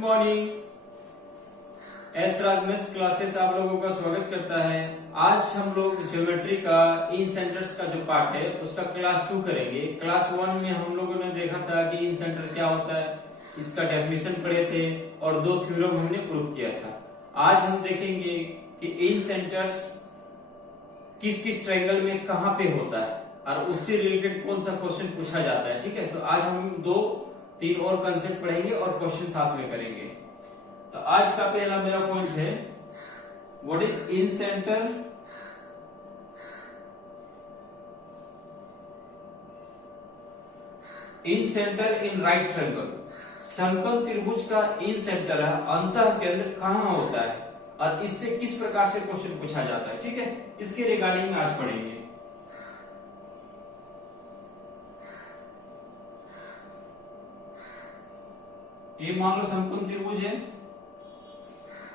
Morning. S राज maths classes आप लोगों का स्वागत करता है। आज हम लोग ज्योमेट्री का इन सेंटर्स का जो पार्ट है उसका क्लास 2 करेंगे। क्लास 1 में हम लोगों ने देखा था कि इन सेंटर क्या होता है, इसका डेफिनेशन पढ़े थे और 2 थ्योरम हमने प्रूव किया था। आज हम देखेंगे कि इन सेंटर्स किस किस ट्रायंगल में कहां पे होता है और उससे रिलेटेड कौन सा क्वेश्चन पूछा जाता है। ठीक है, तो आज हम 2-3 और कंसेप्ट पढ़ेंगे और क्वेश्चन साथ में करेंगे। तो आज का पहला मेरा पॉइंट है, what is in centre in right triangle. समकोण त्रिभुज का इन सेंटर है, अंतः केंद्र कहां होता है और इससे किस प्रकार से क्वेश्चन पूछा जाता है। ठीक है, इसके रिगार्डिंग में आज पढ़ेंगे। ये मान लो समकोण त्रिभुज है,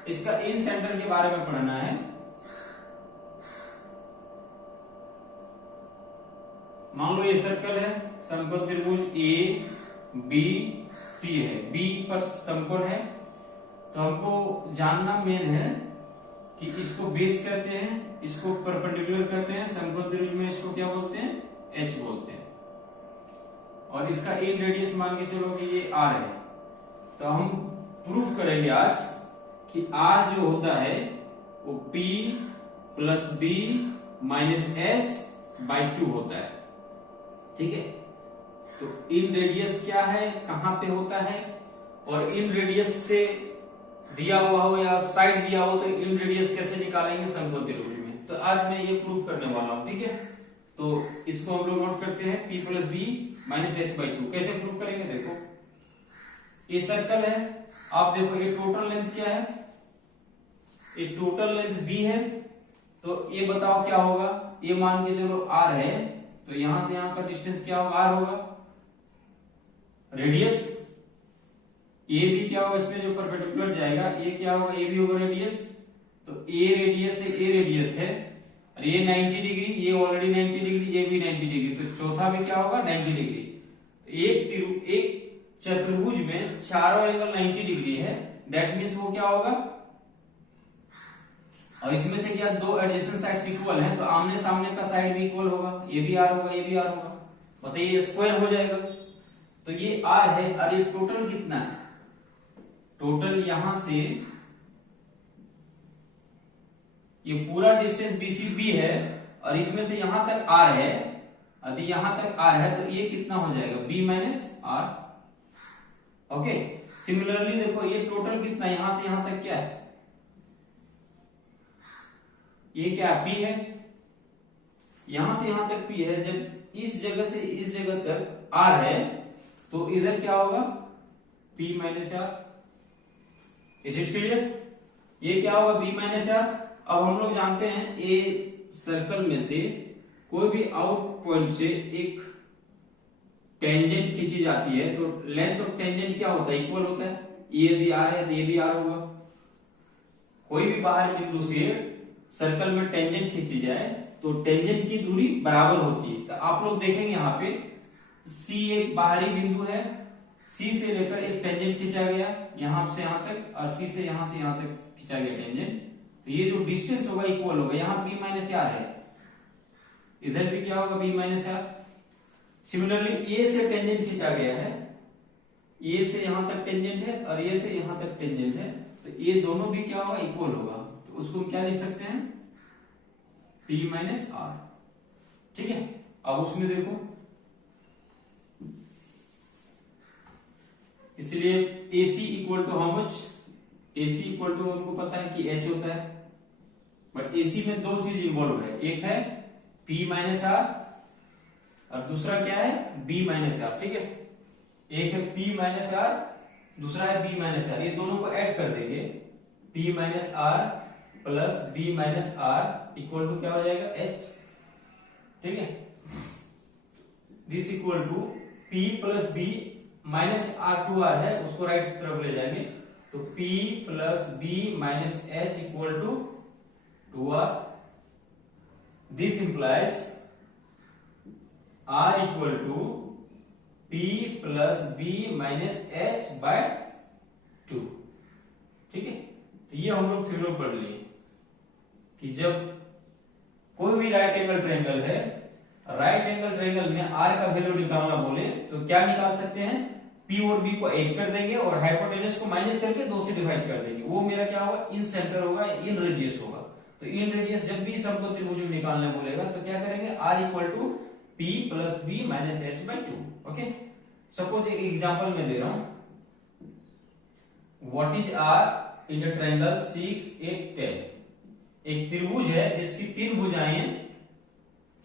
इसका इन सेंटर के बारे में पढ़ना है। मान लो ये सर्कल है, समकोण त्रिभुज ए बी सी है, बी पर समकोण है, तो हमको जानना मेन है कि इसको बेस कहते हैं, इसको परपेंडिकुलर कहते हैं। समकोण त्रिभुज में इसको क्या बोलते हैं, एच बोलते हैं। और इसका इन रेडियस मान के चलो कि ये आर है। तो हम प्रूफ करेंगे आज कि आर जो होता है वो P plus b minus h by 2 होता है। ठीक है, तो इन रेडियस क्या है, कहां पे होता है, और इन रेडियस से दिया हुआ हो या साइड दिया हो तो इन रेडियस कैसे निकालेंगे समकोण त्रिभुज में। तो आज मैं ये प्रूफ करने वाला हूं। ठीक है, तो इसको हम लोग नोट करते हैं, P plus b minus h by 2। कैसे प्रूफ करेंगे, देखो ये सर्कल है, आप देखो ये टोटल लेंथ क्या है, ये टोटल लेंथ b है। तो ये बताओ क्या होगा, ये मान के चलो r है, तो यहां से यहां का डिस्टेंस क्या होगा, r होगा। रेडियस ये भी क्या होगा, इसमें जो परपेंडिकुलर जाएगा ये क्या होगा, ये भी होगा रेडियस। तो ए रेडियस है, ए रेडियस है, और ये 90 डिग्री, ये ऑलरेडी 90 डिग्री, ये भी 90 डिग्री, तो चौथा भी क्या होगा 90 डिग्री। तो एक चतुर्भुज में चारों एंगल 90 डिग्री है, दैट मीन्स वो क्या होगा, और इसमें से क्या दो एडजेसेंट साइड्स इक्वल हैं, तो आमने सामने का साइड भी इक्वल होगा, ये भी आर होगा, ये भी आर होगा, बताइए ये स्क्वायर हो जाएगा। तो ये आर है और ये टोटल कितना है, टोटल यहां से ये पूरा डिस्टेंस बीसीबी है और इसमें से यहां तक आर है, यदि यहां तक आर है तो ये कितना हो जाएगा, b minus r. Okay, similarly देखो ये टोटल कितना, यहां से यहां तक क्या है, ये क्या पी है, यहां से यहां तक पी है। जब इस जगह से इस जगह तक आर है तो इधर क्या होगा, p minus r. Is it clear, ये क्या होगा बी माइनस आर। अब हम लोग जानते हैं ए सर्कल में से कोई भी आउट पॉइंट से एक टेंजेंट खींची जाती है, तो लेंथ ऑफ टेंजेंट क्या होता है, इक्वल होता है। ये यदि आर है तो ये भी आर होगा। कोई भी बाहर बिंदु से सर्कल में टेंजेंट खींची जाए तो टेंजेंट की दूरी बराबर होती है। तो आप लोग देखेंगे यहाँ पे C एक बाहरी बिंदु है, C से लेकर एक टेंजेंट खींचा गया यहां से यहां तक, और C से यहां तक खींचा गया टेंजेंट। तो ये जो डिस्टेंस होगा इक्वल होगा। यहाँ B माइनस आर है, इधर भी क्या होगा, B माइनस आर। सिमिलरली ए से टेंजेंट खींचा गया है, ए से यहां तक टेंजेंट है और ए से यहां तक टेंजेंट है, तो ये दोनों भी क्या होगा, इक्वल होगा। तो उसको हम क्या लिख सकते हैं, P माइनस आर। ठीक है, अब उसमें देखो, इसलिए AC equal to how much, AC equal to हमको पता है कि H होता है, बट AC में दो चीज इन्वॉल्व है, एक है P माइनस आर और दूसरा क्या है, B माइनस आर। ठीक है, एक है P माइनस आर, दूसरा है B माइनस आर। ये दोनों को ऐड कर देंगे, P minus r plus B minus r equal to क्या हो जाएगा, H। ठीक है, this equal to P plus B minus r two r है, उसको राइट तरफ ले जाएंगे, तो P plus B minus H equal to 2R। This implies R equal to P plus B minus H by 2। ठीक है, तो ये हम लोग थ्योरम पढ़ लिए कि जब कोई भी राइट एंगल ट्रायंगल है, राइट एंगल ट्रायंगल में आर का वैल्यू निकालना बोले तो क्या निकाल सकते हैं, पी और बी को ऐड कर देंगे और हाइपोटेनस को माइनस करके 2 से डिवाइड कर देंगे। वो मेरा क्या होगा, इन सेंटर होगा, इन रेडियस होगा। तो इन रेडियस जब भी समकोण त्रिभुज में निकालने बोलेगा तो क्या करेंगे, r equal to p plus b minus h by 2। Okay, suppose एक एग्जांपल में दे रहा हूं, what is r in a triangle 6 8 10। एक त्रिभुज है जिसकी 3 भुजाएं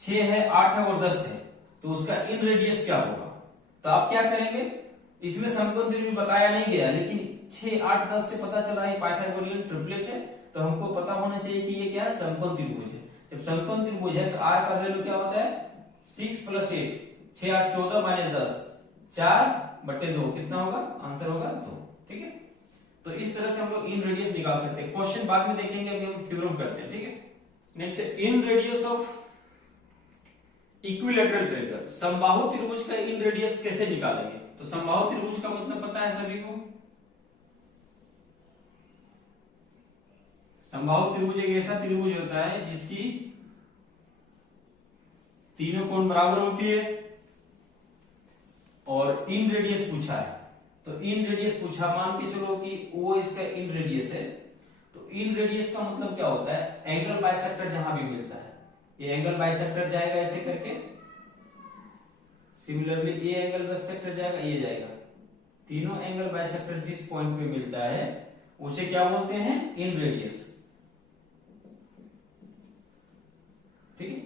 6 है, 8 है और 10 है, तो उसका इन रेडियस क्या होगा। तो आप क्या करेंगे, इसमें समकोण त्रिभुज बताया नहीं गया, लेकिन 6 8 10 से पता चला ये पाइथागोरियन ट्रिपलेट है, तो हमको पता होना चाहिए कि ये क्या है, समकोण त्रिभुज है। जब समकोण त्रिभुज है तो आर का वैल्यू क्या होता है, 6 प्लस 8, 6 8 14 माइनस 10, 4/2 कितना होगा, आंसर होगा 2। ठीक है, तो इस तरह से हम लोग इन रेडियस निकाल सकते हैं। क्वेश्चन बाद में देखेंगे, अभी हम थ्योरम करते हैं। ठीक है, next in radius of equilateral triangle, समबाहु त्रिभुज का इन रेडियस कैसे निकालेंगे। तो समबाहु त्रिभुज का मतलब पता है सभी को, समबाहु त्रिभुज एक ऐसा त्रिभुज होता है जिसकी तीनों कोण बराबर होती है और इन रेडियस पूछा है। तो इन रेडियस पूछा, मान के चलो कि वो इसका इन रेडियस है, तो इन रेडियस का मतलब क्या होता है, एंगल बाइसेक्टर जहां भी मिलता है, ये एंगल बाइसेक्टर जाएगा ऐसे करके, सिमिलरली ये एंगल बाइसेक्टर जाएगा, ये जाएगा, तीनों एंगल बाइसेक्टर जिस पॉइंट पे मिलता है उसे क्या बोलते हैं, इन रेडियस। ठीक है,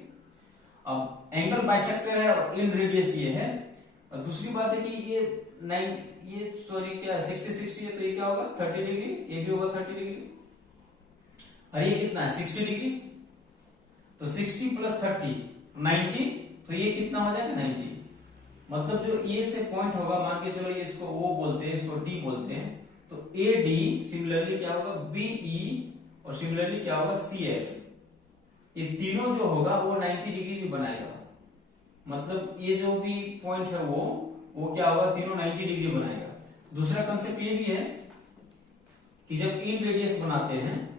अब एंगल बाइसेक्टर है और इन रेडियस ये है। और दूसरी बात है कि ये 60 है, तो ये क्या होगा 30 डिग्री, ये भी होगा 30 डिग्री, और ये कितना है 60 डिग्री, तो 60 प्लस 30 90, तो ये कितना हो जाएगा 90। मतलब जो ये से पॉइंट होगा, मान के चलो ये इसको O बोलते हैं, इसको D बोलते हैं, तो AD सिमिलरली क्या होगा BE और सिमिलरली क्या होगा CF, ये तीनों जो होगा वो 90 डिग्री भी बनाएगा। मतलब ये जो भी पॉइंट है वो क्या होगा, तीनों 90 डिग्री बनाएगा। दूसरा कंसेप्ट ये भी है कि जब इन रेडियस बनाते हैं,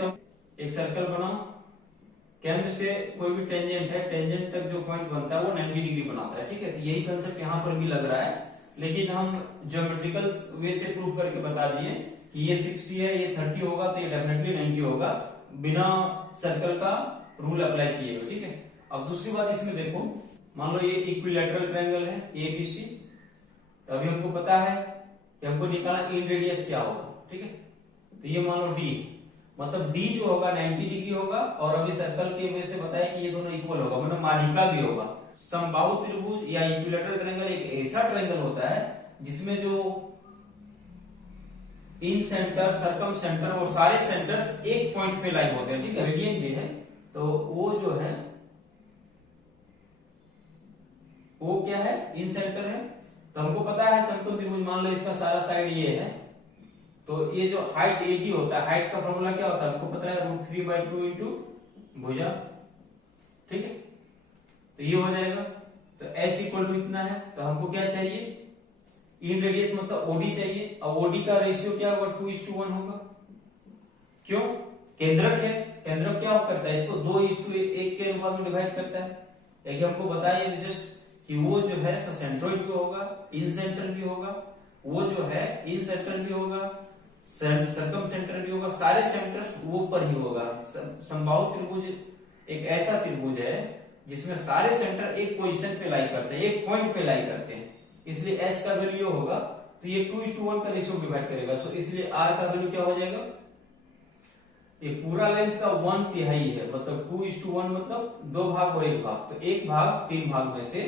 तो एक सर्कल बनाओ, केंद्र से कोई भी टेंजेंट है, टेंजेंट तक जो पॉइंट बनता है वो 90 डिग्री बनाता है। ठीक है, तो यही कंसेप्ट यहां पर भी लग रहा है, लेकिन हम ज्योमेट्रिकल वे से प्रूव करके बता दिए कि ये 60 है, ये 30 होगा, तो ये डेफिनेटली 90 होगा, बिना सर्कल का रूल अप्लाई किए हुए। ठीक है, अब दूसरी बात इसमें देखो, मान लो ये इक्विलैटरल ट्रायंगल है ABC, तो अभी हमको पता है कि हमको निकालना इन रेडियस क्या होगा। ठीक है, तो ये मान लो D, मतलब D जो होगा 90 डिग्री होगा, और अभी सर्कल के वजह से बताया कि ये दोनों इक्वल होगा, मतलब माध्यिका भी होगा। समबाहु त्रिभुज या इक्विलैटरल ट्रायंगल एक ऐसा ट्रायंगल होता है जिसमें जो इन सेंटर, सर्कम सेंटर और सारे सेंटर्स एक पॉइंट पे लाई होते हैं। ठीक है, रेडियन भी है, तो वो जो है वो क्या है, इन सेंटर है। तो हमको पता है समकोण त्रिभुज, मान लो इसका सारा साइड ये है, तो ये जो हाइट AD होता है, हाइट का फॉर्मूला क्या होता है हमको पता है, √3/2 इंटू भुजा। ठीक है, तो ये हो जाएगा, तो H इक्वल टू इतना है, तो हमको क्या चाहिए, इन रेडियस मतलब OD चाहिए। अब OD का रेशियो क्या होगा, 2:1 होगा। क्यों, केंद्रक है, केंद्रक क्या करता है, इसको 2:1 के अनुपात में डिवाइड करता है। एक हमको बताइए जस्ट कि वो जो है सेंट्रोइड भी होगा, इन सेंटर भी होगा, वो जो है इन सेंटर भी होगा, सर्कम सेंटर भी होगा, सारे सेंटर्स वो पर ही होगा। समबाहु त्रिभुज एक ऐसा त्रिभुज है जिसमें सारे सेंटर एक पोजीशन पे लाई करते हैं, एक पॉइंट पे लाई करते हैं, इसलिए H का वैल्यू होगा, तो ये 2:1 का रेशियो डिवाइड करेगा। सो इसलिए R का वैल्यू क्या हो जाएगा, ये पूरा लेंथ का 1/3 है, मतलब 2:1 मतलब 2 भाग और 1 भाग, तो 1 भाग 3 भाग में से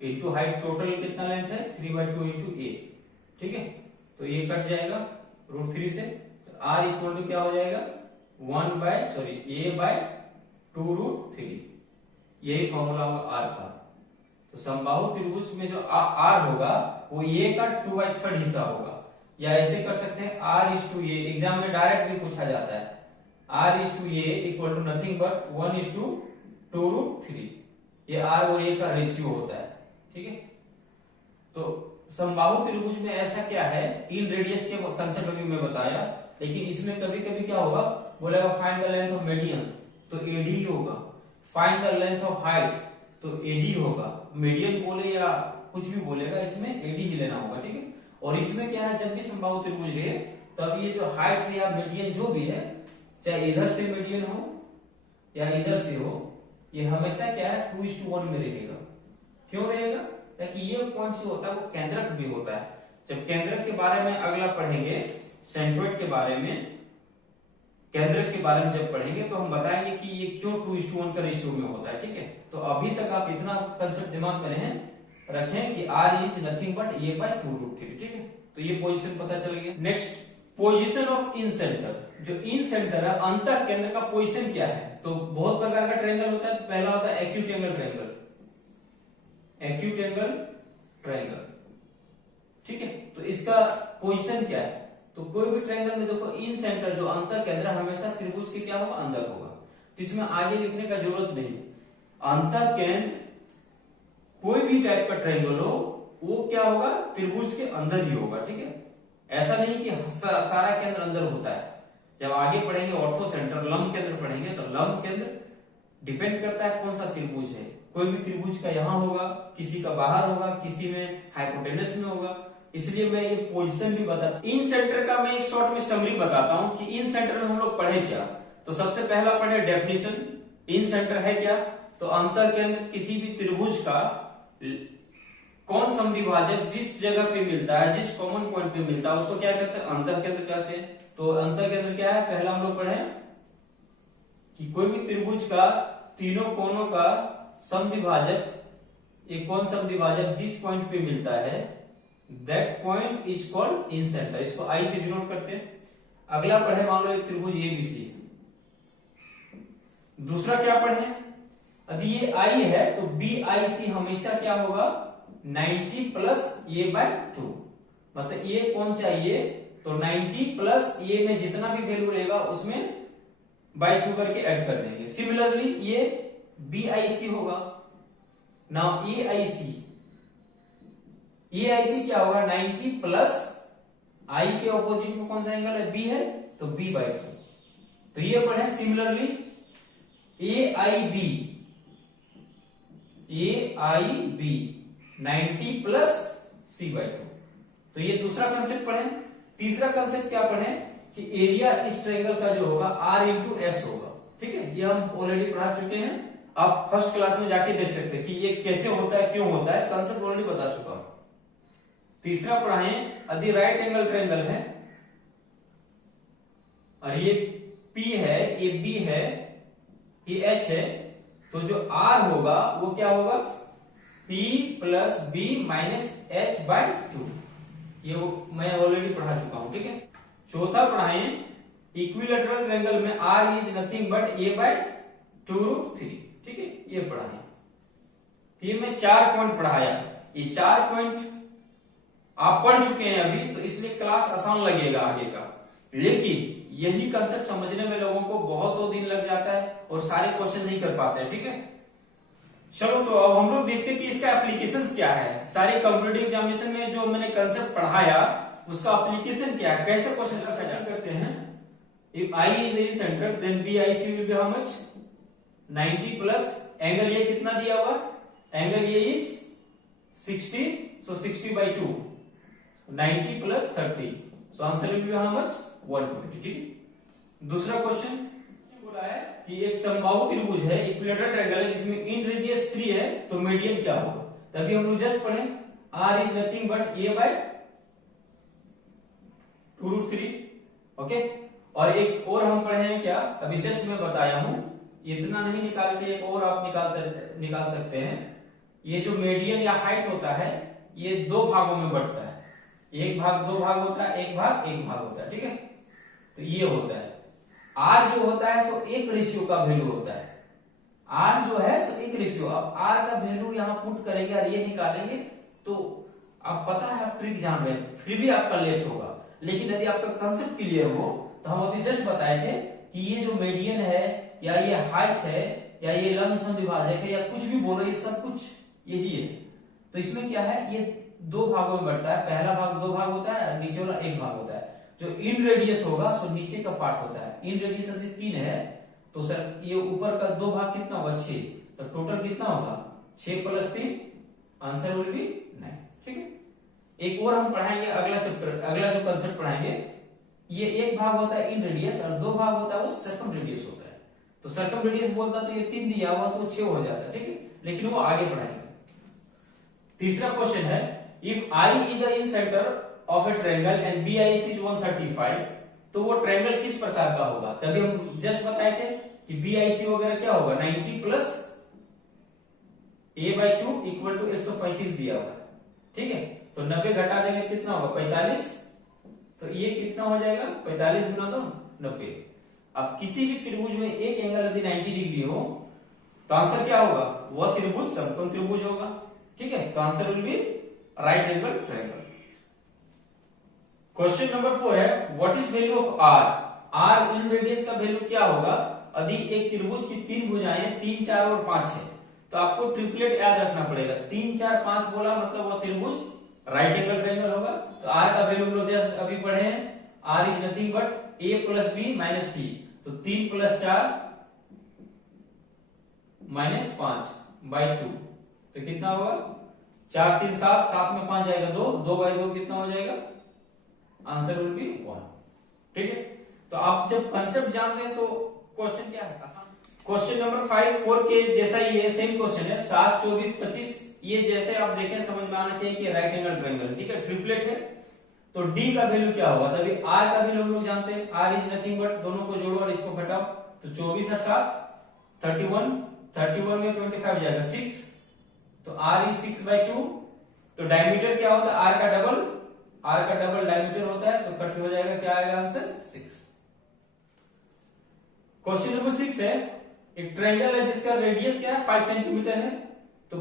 इंटू हाइट, टोटल कितना लेंथ है 3/2 इंटू A। ठीक है, तो ये कट जाएगा √3 से, तो R इक्वल टू क्या हो जाएगा A/2√3, यही फॉर्मूला होगा R का। तो समबाहु त्रिभुज में जो R होगा वो A का 2/3 हिस्सा होगा, या ऐसे कर सकते हैं R/A, एग्जाम में डायरेक्ट भी पूछा जाता है, R/A equal to nothing but 1:2√3, ये R और A का रेशियो होता है। ठीक है, तो समबाहु त्रिभुज में ऐसा क्या है, इन रेडियस के कंसेप्ट अभी मैं बताया, लेकिन इसमें कभी कभी क्या होगा, बोलेगा find the length of median, तो एडी ही होगा। Find the length of height, तो एडी होगा। मीडियन बोले या कुछ भी बोलेगा, इसमें एडी ही लेना होगा, ठीक है। और इसमें क्या है, जब भी समबाहु त्रिभुज ले तब ये जो हाइट है या मीडियन जो भी है, चाहे इधर से मीडियन हो या इधर से हो, ये हमेशा क्या है 2:1 में रहेगा। क्यों रहेगा, ताकि ये पॉइंट जो होता है वो केंद्रक भी होता है। जब केंद्रक के बारे में अगला पढ़ेंगे, सेंट्रोइड के बारे में, केंद्रक के बारे में जब पढ़ेंगे तो हम बताएंगे कि ये क्यों 2:1 का रेशियो में होता है, ठीक है। तो अभी तक आप इतना कंसेप्ट दिमाग में रखें कि r is nothing but a/2√3, ठीक है। तो ये पोजीशन पता चल गया। Next, position of in centre. जो इन सेंटर है, अंतः केंद्र का पोजीशन क्या है, तो बहुत प्रकार का ट्रायंगल होता है। तो पहला होता है acute angle triangle, acute angle triangle, ठीक है। तो इसका पोजीशन क्या है, तो कोई भी ट्रायंगल में देखो इन सेंटर जो अंतः केंद्र हमेशा त्रिभुज के क्या होगा, अंदर होगा। तो इसमें आगे लिखने का जरूरत नहीं। अंतः केंद्र कोई भी टाइप का ट्रायंगल हो, वो क्या होगा, त्रिभुज के अंदर ही होगा, ठीक है। ऐसा नहीं कि सारा केंद्र अंदर होता है। जब आगे पढ़ेंगे ऑर्थो सेंटर, लंब केंद्र पढ़ेंगे, तो लंब केंद्र डिपेंड करता है कौन सा त्रिभुज है। कोई भी त्रिभुज का यहां होगा, किसी का बाहर होगा, किसी में हाइपोटेनस में होगा। इसलिए मैं ये पोजीशन भी बताता। इन सेंटर का मैं एक शॉर्ट में समरी बताता हूं कि इन सेंटर में हम लोग पढ़े क्या। तो सबसे पहला पढ़े डेफिनेशन, इन सेंटर है क्या, तो अंतः केंद्र किसी भी त्रिभुज का कौन समद्विभाजक जिस जगह पे मिलता है, जिस कॉमन पॉइंट पे मिलता है, उसको क्या कहते हैं, अंतः केंद्र कहते हैं। तो अंतः केंद्र क्या है, पहला हम लोग पढ़े कि कोई भी त्रिभुज का तीनों कोनों का समद्विभाजक, एक कौन समद्विभाजक जिस पॉइंट पे मिलता है, that point is called in centre. इसको आई से डिनोट करते हैं। अगला पढ़े, मान लो एक त्रिभुज एबीसी। दूसरा क्या पढ़े, यदि ये आई है तो बी आई सी हमेशा क्या होगा, 90 प्लस a/2। मतलब ये कौन चाहिए, तो 90 प्लस ए में जितना भी वैल्यू रहेगा उसमें by2 करके ऐड कर देंगे। सिमिलरली ये बी आई सी होगा। नाउ ए आई सी क्या होगा, 90 प्लस आई के ऑपोजिट में कौन सा एंगल है, बी है, तो b/2। तो ये पढ़े। सिमिलरली ए आई बी 90 प्लस c/2। तो ये दूसरा कंसेप्ट पढ़े। तीसरा कंसेप्ट क्या पढ़े कि एरिया इस ट्रायंगल का जो होगा r/s होगा, ठीक है। ये हम ऑलरेडी पढ़ा चुके हैं, आप फर्स्ट क्लास में जाके देख सकते हैं कि ये कैसे होता है, क्यों होता है, कंसेप्ट ऑलरेडी बता चुका हूं। तीसरा पढ़ाए, यदि राइट एंगल ट्रायंगल है और ये P है, ये B है, ये H है, तो जो R होगा वो क्या होगा, P plus B minus H/2। ये वो मैं ऑलरेडी पढ़ा चुका हूं, ठीक है। चौथा पढ़ाए, इक्विलैटरल ट्रायंगल में R is nothing but a/2√3, ठीक है। ये पढ़ाए। तो ये मैं 4 पॉइंट पढ़ाया। ये 4 पॉइंट आप पढ़ चुके हैं अभी, तो इसलिए क्लास आसान लगेगा आगे का। लेकिन यही कंसेप्ट समझने में लोगों को बहुत दिन लग जाता है और सारे क्वेश्चन नहीं कर पाते हैं, ठीक है। चलो, तो अब हम लोग देखते हैं कि इसका एप्लीकेशंस क्या है। सारे कॉम्पिटिटिव एग्जामिनेशन में जो मैंने कंसेप्ट पढ़ाया उसका एप्लीकेशन क्या है, कैसे क्वेश्चन करते हैं। If i is incenter then b i c will be how much, 90 plus angle ये कितना दिया हुआ, एंगल ये is 60, so 60/2, 90 plus 30, so answer will be how much, 120, ठीक है। दूसरा क्वेश्चन बोला है कि एक समबाहु त्रिभुज है, इक्विलैटरल ट्रायंगल है, जिसमें इन रेडियस 3 है, तो मीडियन क्या होगा। तभी हम लोग जस्ट पढ़े r is nothing but a/2√3, okay. और एक और हम पढ़े हैं क्या, अभी जस्ट मैं बताया हूं, इतना नहीं निकाल के एक और आप निकाल सकते हैं। ये जो मीडियन या हाइट होता है, ये 2 भागों में बढ़ता है। एक भाग 2 भाग होता है, एक भाग 1 भाग होता है, ठीक है। तो ये होता है R जो होता है सो 1 का वैल्यू होता है। R जो है सो 1। अब R का वैल्यू यहां पुट करेंगे और ये निकालेंगे, तो आप पता है आप ट्रिक जान रहे हैं, फिर भी आपका लेट होगा। लेकिन यदि आपका कंसेप्ट क्लियर हो, तो हम अभी जस्ट बताए थे कि ये जो मीडियन है या ये हाइट है या ये लंब समद्विभाजक है या कुछ भी बोलो, ये सब कुछ यही है। तो इसमें क्या है, ये दो भागों में बढ़ता है, पहला भाग 2 भाग होता है, नीचे वाला 1 भाग होता है। जो इन रेडियस होगा सो नीचे का पार्ट होता है। इन रेडियस यदि 3 है तो सर ये ऊपर का 2 भाग कितना होगा, 6, तो टोटल कितना होगा 6 + 3, आंसर विल बी 9। ठीक है, एक और हम पढ़ाएंगे अगला चैप्टर, अगला जो कंसेप्ट पढ़ाएंगे, ये 1 भाग होता है इन रेडियस और 2 भाग होता है वो सर्कम रेडियस होता है। तो सर्कम रेडियस बोलता तो ये 3 दिया हुआ तो 6 हो जाता है। ठीक है, लेकिन वो आगे पढ़ाएंगे। तीसरा क्वेश्चन है, if i is the incenter of a triangle and b i is 135, तो वो ट्रायंगल किस प्रकार का होगा। तभी हम जस्ट बताए थे कि बी आई सी वगैरह क्या होगा, 90 + a/2 = 135 दिया हुआ। ठीक है, तो 90 घटा देंगे कितना होगा 45, तो ये कितना हो जाएगा 45 × 2 90। अब किसी भी त्रिभुज में एक एंगल यदि 90 डिग्री हो तो आंसर क्या होगा, वह त्रिभुज समकोण त्रिभुज होगा। ठीक है, तो answer will be right angle triangle. Question number 4 है, what is value of r. R in radius का वैल्यू क्या होगा। यदि एक त्रिभुज की 3 भुजाएं 3, 4 और 5 है तो आपको ट्रिपलेट याद रखना पड़ेगा। 3, 4, 5 बोला मतलब वह त्रिभुज राइट एंगल ट्रायंगल होगा। तो आर का वैल्यू हम लोग जस्ट अभी पढ़े हैं, r is nothing but a + b - c, तो 3 + 4 - 5/2, तो कितना होगा 4, 3, 7, 7 में 5 जाएगा 2, 2/2 कितना हो जाएगा, आंसर विल बी 1। ठीक है, तो आप जब कंसेप्ट जान गए तो क्वेश्चन क्या है आसान। क्वेश्चन नंबर 5 4 के जैसा ही है, सेम क्वेश्चन है, 7, 24, 25, ये जैसे आप देखें समझ में आना चाहिए कि राइट एंगल ट्रायंगल। ठीक है, ट्रिपलेट है, तो d का वैल्यू क्या होगा, तभी r का वैल्यू हम लोग जानते हैं, r इज नथिंग बट, दोनों को जोड़ो और इसको घटाओ, तो 24 और 7 31, 31 में 25 जाएगा 6, तो r इज 6/2। तो डायमीटर क्या होता है, r का डबल डायमीटर होता है, तो कट हो जाएगा, क्या आएगा आंसर 6। क्वेश्चन नंबर 6 है, एक ट्रायंगल है जिसका रेडियस क्या है 5 सेंटीमीटर है, तो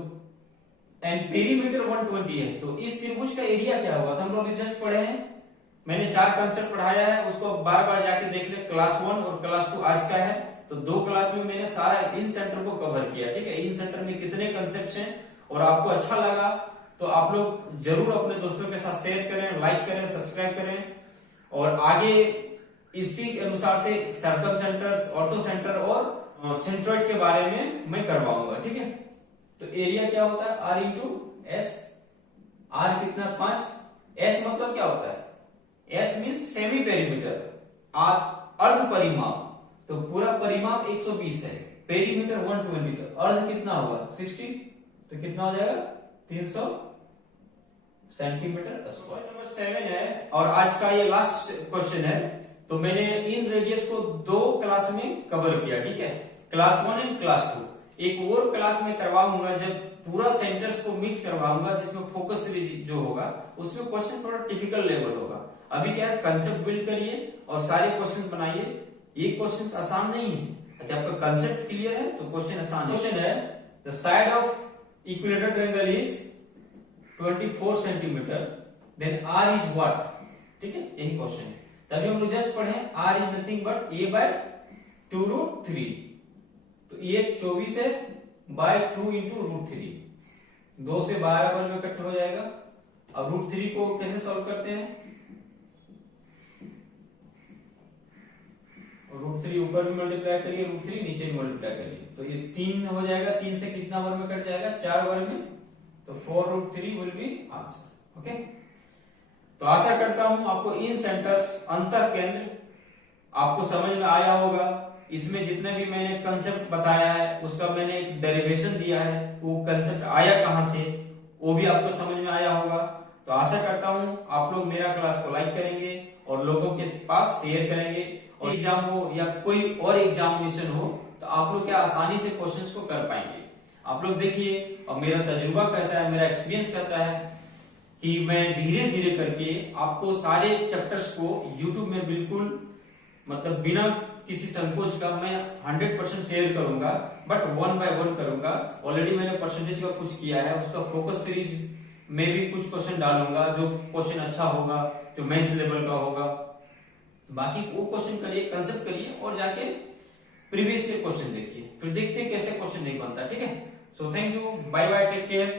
एंड पेरीमीटर 120 है, तो इस त्रिभुज का एरिया क्या होगा। तो हम लोग जस्ट पढ़े हैं, मैंने 4 कंसेप्ट पढ़ाया है, उसको बार बार जाके देख ले, क्लास 1 और क्लास 2 आज का है, तो 2 क्लास में मैंने सारा इन सेंटर को कवर किया। ठीक है, इन सेंटर में कितने कंसेप्ट हैं और आपको अच्छा लगा तो आप लोग जरूर अपने दोस्तों के साथ शेयर करें, लाइक करें, सब्सक्राइब करें, और आगे इसी अनुसार से सर्कम सेंटर्स, ऑर्थो सेंटर और सेंट्रॉइड के बारे में मैं करवाऊंगा। ठीक है, तो एरिया क्या होता है r × s, r कितना 5, s मतलब क्या होता है, s मींस सेमी पेरीमीटर, अर्ध परिमाप, तो पूरा परिमाप 120 है, पेरीमीटर 120, तो अर्ध कितना होगा 60, तो कितना हो जाएगा 300 सेंटीमीटर स्क्वायर। नंबर 7 है और आज का ये लास्ट क्वेश्चन है, तो मैंने इन रेडियस को 2 क्लास में कवर किया। ठीक है, क्लास 1 एंड क्लास 2, एक और क्लास में करवाऊंगा जब पूरा सेंटर्स को मिक्स करवाऊंगा, जिसमें फोकस सीरीज जो होगा उसमें क्वेश्चन थोड़ा डिफिकल्ट लेवल होगा। अभी क्या है, कंसेप्ट बिल्ड करिए और सारे क्वेश्चन बनाइए, ये क्वेश्चन आसान नहीं है। अच्छा, आपका कंसेप्ट क्लियर है तो क्वेश्चन आसान। क्वेश्चन है, the side of equilateral triangle is 24 centimetre, then r is what. ठीक है, यही क्वेश्चन है, तभी हम लोग जस्ट पढ़े r is nothing but a/2√3, तो ये 24 है बाय 2 × √3, 2 से 12 बार में कट हो जाएगा। अब √3 को कैसे सॉल्व करते हैं, √3 ऊपर भी मल्टीप्लाई करिए, √3 नीचे भी मल्टीप्लाई करिए, तो ये 3 हो जाएगा, 3 से कितना बार में कट जाएगा 4 बार में, तो 4√3 विल बी आंसर। ओके, तो आशा करता हूं आपको इन सेंटर अंतर केंद्र आपको समझ में आया होगा। इसमें जितने भी मैंने कंसेप्ट बताया है उसका मैंने एक डेरिवेशन दिया है, वो कंसेप्ट आया कहां से वो भी आपको समझ में आया होगा। तो आशा करता हूं आप लोग मेरा क्लास को लाइक करेंगे और लोगों के पास शेयर करेंगे, और एग्जाम हो या कोई और एग्जामिनेशन हो तो आप लोग क्या आसानी से क्वेश्चंस को कर पाएंगे। आप लोग देखिए, और मेरा तजुर्बा कहता है, मेरा एक्सपीरियंस कहता है कि मैं धीरे धीरे करके आपको सारे चैप्टर्स को YouTube में बिल्कुल मतलब बिना किसी संकोच का मैं 100% शेयर करूंगा, बट 1 बाय 1 करूंगा। ऑलरेडी मैंने परसेंटेज का कुछ किया है, उसका फोकस सीरीज में भी कुछ क्वेश्चन डालूंगा, जो क्वेश्चन अच्छा होगा, जो मैथ्स लेवल का होगा। बाकी वो क्वेश्चन करिए, कंसेप्ट करिए और जाके प्रीवियस से क्वेश्चन देखिए, फिर देखते हैं कैसे क्वेश्चन नहीं बनता। ठीक है, so thank you, bye bye, take care.